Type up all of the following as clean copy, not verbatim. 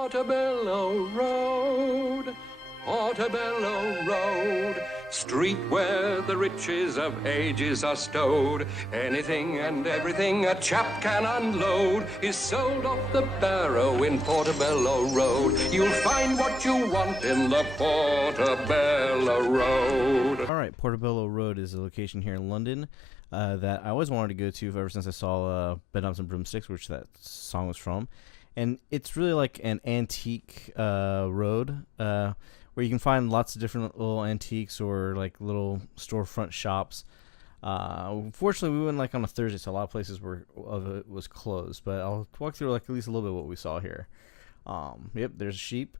Portobello Road, Portobello Road, street where the riches of ages are stowed. Anything and everything a chap can unload is sold off the barrow in Portobello Road. You'll find what you want in the Portobello Road. All right, Portobello Road is a location here in London that I always wanted to go to ever since I saw Bedknobs and Broomsticks, which that song was from. And it's really like an antique road where you can find lots of different little antiques or like little storefront shops. Fortunately, we went like on a Thursday, so a lot of places was closed. But I'll walk through like at least a little bit what we saw here. Yep, there's a sheep.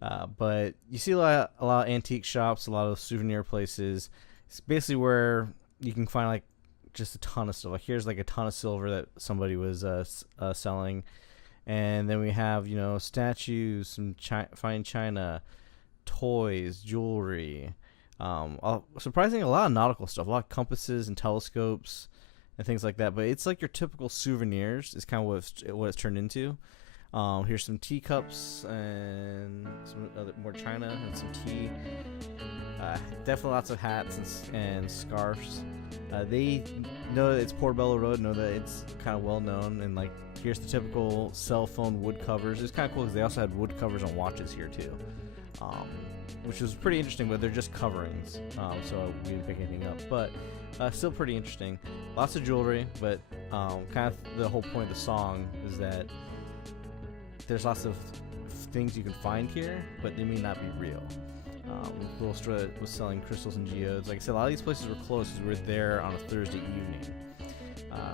But you see a lot of antique shops, a lot of souvenir places. It's basically where you can find like just a ton of stuff. Like here's like a ton of silver that somebody was selling. And then we have, you know, statues, some fine china, toys, jewelry. Surprisingly, a lot of nautical stuff, a lot of compasses and telescopes and things like that. But it's like your typical souvenirs is kind of what it's turned into. Here's some teacups and some other more china and some tea. Definitely lots of hats and scarves. They know that it's Portobello Road, know that it's kind of well known, and like here's the typical cell phone wood covers. It's kind of cool because they also had wood covers on watches here too, which was pretty interesting. But they're just coverings, so we didn't pick anything up. But still pretty interesting. Lots of jewelry, but kind of the whole point of the song is that there's lots of things you can find here, but they may not be real. Wilstra was selling crystals and geodes. Like I said, a lot of these places were closed because we were there on a Thursday evening.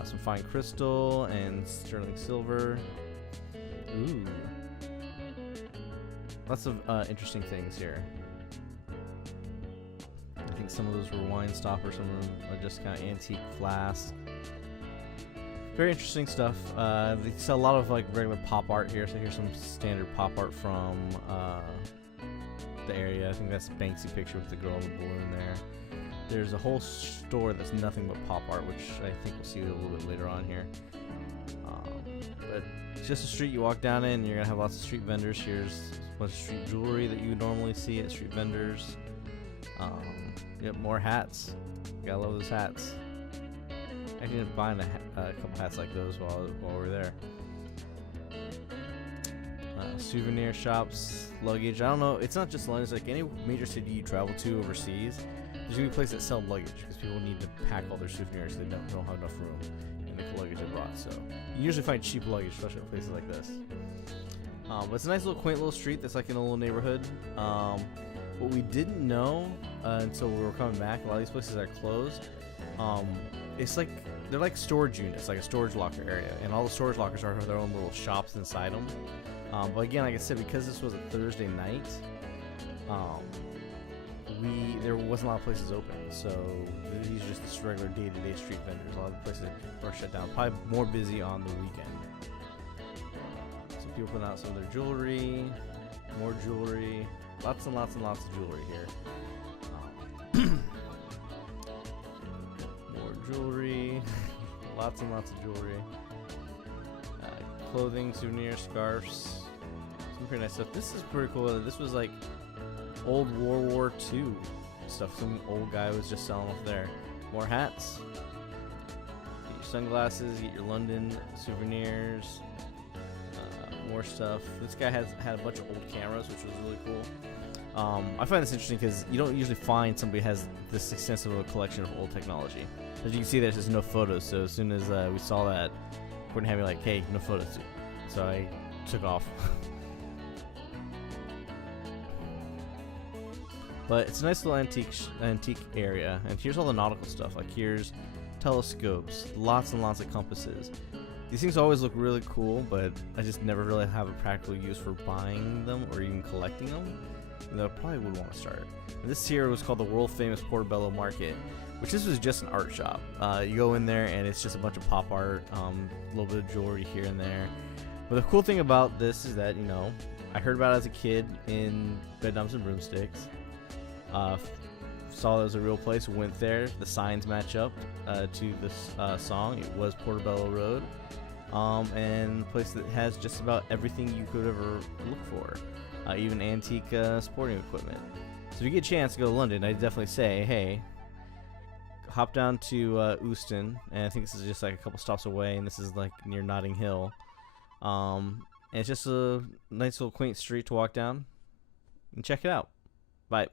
Some fine crystal and sterling silver. Ooh. Lots of interesting things here. I think some of those were wine stoppers, some of them are just kind of antique flasks. Very interesting stuff. They sell a lot of like regular pop art here. So here's some standard pop art from the area. I think that's a Banksy picture with the girl in the balloon there. There's a whole store that's nothing but pop art, which I think we'll see a little bit later on here. But it's just a street you walk down in, and you're gonna have lots of street vendors. Here's a bunch of street jewelry that you normally see at street vendors. Yep, more hats. Gotta love those hats. I ended up buying a couple hats like those while we're there. Souvenir shops, luggage. I don't know. It's not just London. It's like any major city you travel to overseas. There's gonna be places that sell luggage because people need to pack all their souvenirs. They don't have enough room in the luggage they brought. So you usually find cheap luggage, especially at places like this. But it's a nice little quaint little street that's like in a little neighborhood. What we didn't know until we were coming back, a lot of these places are closed. It's like they're like storage units, like a storage locker area, and all the storage lockers have their own little shops inside them. But again, like I said, because this was a Thursday night, there wasn't a lot of places open, so these are just regular day-to-day street vendors. A lot of the places are shut down, probably more busy on the weekend. Some people putting out some of their jewelry, more jewelry, lots and lots and lots of jewelry here. More jewelry, lots and lots of jewelry. Clothing, souvenirs, scarves, some pretty nice stuff. This is pretty cool. This was like old World War II stuff. Some old guy was just selling off there. More hats. Get your sunglasses. Get your London souvenirs. More stuff. This guy had a bunch of old cameras, which was really cool. I find this interesting because you don't usually find somebody has this extensive of a collection of old technology. As you can see, there's just no photos. So as soon as we saw that, Courtney had me like, hey, no photos. So I took off. But it's a nice little antique area. And here's all the nautical stuff. Like here's telescopes, lots and lots of compasses. These things always look really cool, but I just never really have a practical use for buying them or even collecting them. And I probably would want to start. And this here was called the world famous Portobello Market, which this was just an art shop. You go in there and it's just a bunch of pop art, a little bit of jewelry here and there. But the cool thing about this is that, you know, I heard about it as a kid in Bedknobs and Broomsticks. Saw it was a real place, went there. The signs match up to this song. It was Portobello Road. and a place that has just about everything you could ever look for, even antique sporting equipment. So if you get a chance to go to London, I'd definitely say, hey, hop down to Euston, and I think this is just like a couple stops away, and this is like near Notting Hill. And it's just a nice little quaint street to walk down and check it out. Bye.